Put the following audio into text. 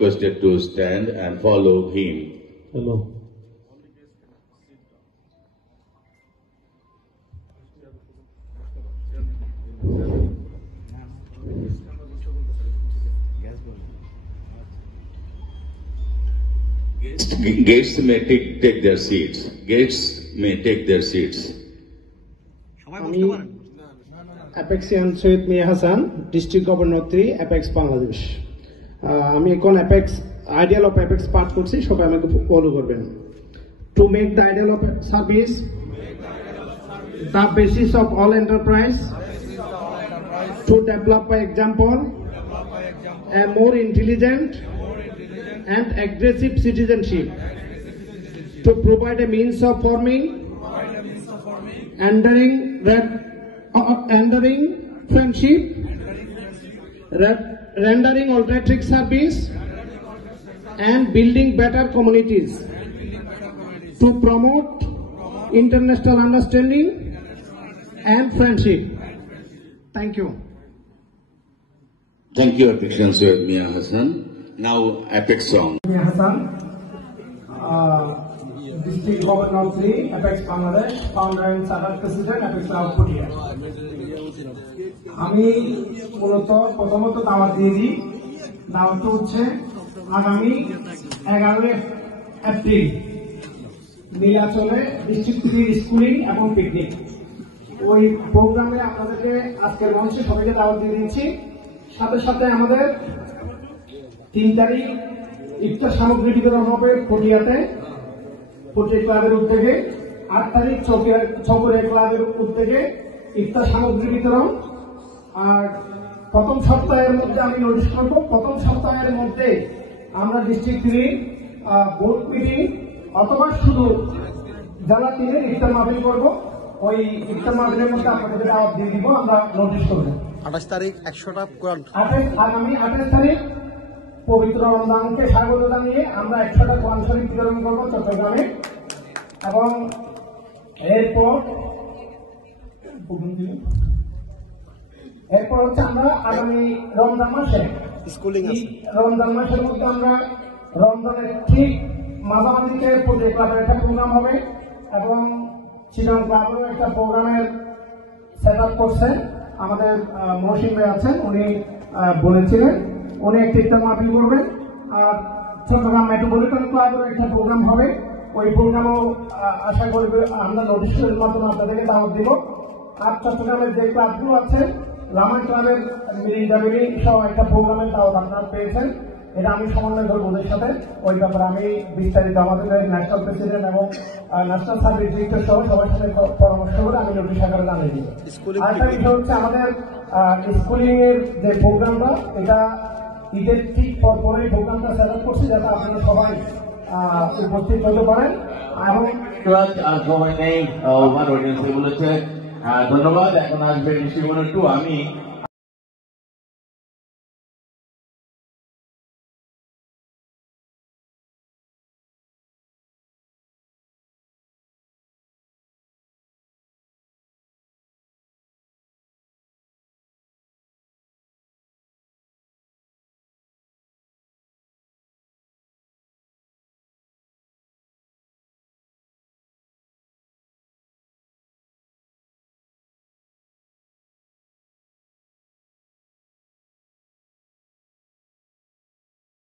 requested to stand and follow him. Hello. Guests may take their seats. Guests may take their seats. Apexian Syed Mia Hasan, district governor 3, apex Bangladesh. আমি এখন apex ideal of apex পাঠ করছি, সবাই আমাকে follow করবেন। To make the ideal of service the basis of all enterprise, to develop by example a more intelligent and aggressive citizenship, to provide a means of forming enduring friendship, rendering altruistic service, and building better communities, to promote international understanding and friendship. Thank you. Thank you, Apex Sir Mia Hassan. Now, Apex song. Mia Hassan, District Governor 3, Apex Bangladesh, Founder and Sadat President, Apex Putia. আমি মূলত প্রথমত দাওয়াত দিয়ে দিই। দাওয়াতটা হচ্ছে আগামী 11 April নীলাচলে district 3 schooling এবং পিকনিক। ওই প্রোগ্রামে আপনাদেরকে আজকের মঞ্চে সবাইকে দাওয়াত দিয়ে দিচ্ছি। সাথে সাথে আমাদের 3 তারিখ ইফতার সামগ্রী বিতরণ হবে পটিয়াতে, পটিয়া ক্লাবের উদ্যোগে। 8 তারিখ চৌকিয়া ক্লাবের উদ্যোগে ইফতার সামগ্রী বিতরণ। আর প্রথম সপ্তাহের মধ্যে আমি নোটিশ করবো, প্রথম সপ্তাহের মধ্যে আমরা ডিস্ট্রিক্ট 3 বোর্ড মিটিং অথবা শুধু জেলা 3 ইফতার মাহফিল করবো। ওই ইফতার মাহফিলের মধ্যে আপনাদের দাওয়াত দিয়ে দিব, আমরা নোটিশ করবো। 28 তারিখ 100টা কোরআন, আগামী 28 তারিখ পবিত্র রমজানকে স্বাগত জানিয়ে আমরা 100টা কোরআন শরীফ বিতরণ করবো চট্টগ্রামে। এবং এরপর হচ্ছে আমরা আগামী রমজান মাসে স্কুলিং আছে। রমজান মাসের মধ্যে আমরা রমজানের ঠিক মাঝামাঝিতে পটিয়া ক্লাবের একটা প্রোগ্রাম হবে এবং চিটাং ক্লাবেরও একটা প্রোগ্রামের সেট আপ করছে আমাদের মহসিন ভাই আছেন, উনি বলেছিলেন উনি একটা ইফতার মাহফিল করবেন। আর চট্টগ্রাম মেট্রোপলিটন ক্লাবের একটা প্রোগ্রাম হবে, ওই প্রোগ্রামও আশা করবে আমরা নোটিশের মাধ্যমে আপনাদেরকে দাওয়াত দিব। আর চট্টগ্রামের যে ক্লাবগুলো আছে রামান ক্লাবের মিলিং সহ একটা প্রোগ্রামের দাওয়াত আপনারা পেয়েছেন। এটা আমি সমন্বয় করবো ওদের সাথে। ওই ব্যাপারে আমি বিস্তারিত আমাদের ন্যাশনাল প্রেসিডেন্ট এবং ন্যাশনাল সার্ভিস ডিরেক্টর সহ সবার সাথে পরামর্শ করে আমি নোটিশ আকারে জানিয়ে দিব। আরেকটা বিষয় হচ্ছে আমাদের স্কুলিং এর যে প্রোগ্রামটা, এটা ঈদের ঠিক পরপরই প্রোগ্রামটা সেট আপ করছি যাতে আপনারা সবাই উপস্থিত হতে পারেন। এবং সময় নেই, ওভার অডিয়েন্স বলেছে ধন্যবাদ। এখন আসবে ডিস্ট্রিক্ট 2। আমি